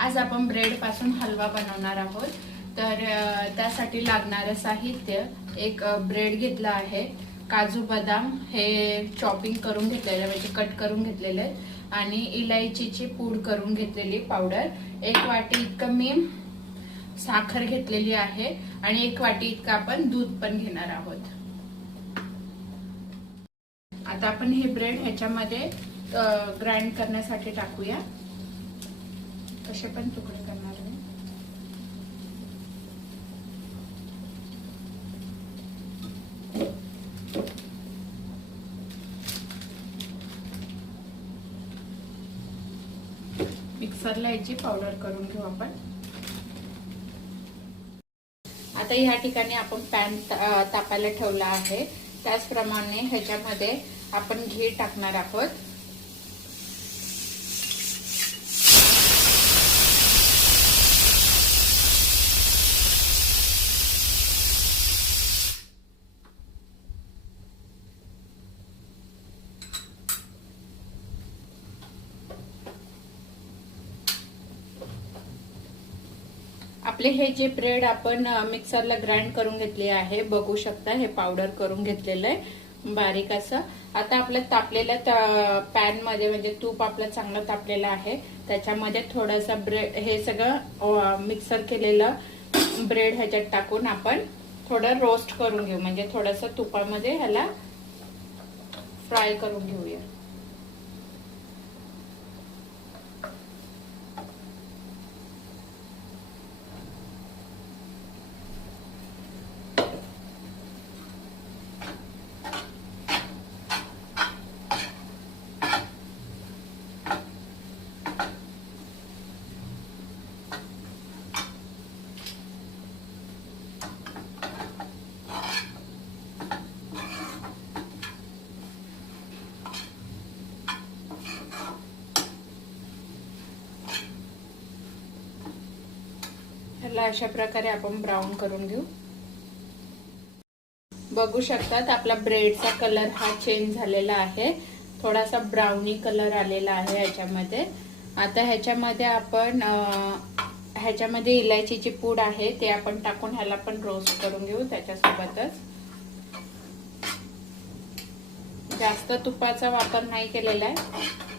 आज आपण ब्रेड पासून हलवा बनवणार आहोत। तर त्यासाठी लागणारे साहित्य एक ब्रेड घेतला आहे, काजू बदाम हे चॉपिंग करून घेतलेले म्हणजे कट करून घेतलेले आणि इलायचीची पूड करून घेतलेली पावडर, 1 वाटी इतकं मी साखर घेतलेली आहे आणि 1 वाटी इतकं आपण दूध पण घेणार आहोत। आता आपण हे ब्रेड ह्याच्यामध्ये ग्राइंड करण्यासाठी टाकूया। कसे पण तुकडे करणार आहे। मिक्सरला याची पावडर करून घेऊ आपण। आता या ठिकाणी आपण पॅन तापायला ठेवला आहे, त्याचप्रमाणे ह्याच्यामध्ये आपण घी टाकणार आहोत। आपले हे जे ब्रेड आपण मिक्सरला ग्राइंड करून घेतले आहे, बघू शकता हे पावडर करून घेतलेलं आहे बारीक असं। आता आपल्या तापलेल्या पॅन मध्ये म्हणजे तूप आपलं चांगलं तापलेलं आहे, त्याच्यामध्ये थोडासा ब्रेड हे सगळं मिक्सर केलेलं ब्रेड ह्याच्यात टाकून आपण थोडं रोस्ट करून घेऊ, म्हणजे थोडंसं तुपामध्ये ह्याला फ्राय करून घेऊया। ह्याला अशा प्रकारे आपण ब्राउन करून घेऊ। बघू शकतात आपला ब्रेडचा कलर हा चेंज झालेला आहे, थोडासा ब्राउनी कलर आलेला आहे ह्याच्यामध्ये। आता ह्याच्यामध्ये आपण ह्याच्यामध्ये इलायचीची पूड आहे ते आपण टाकून ह्याला पण रोस्ट करून घेऊ। त्याच्यासोबतच जास्त तुपाचा वापर नाही केलेला आहे।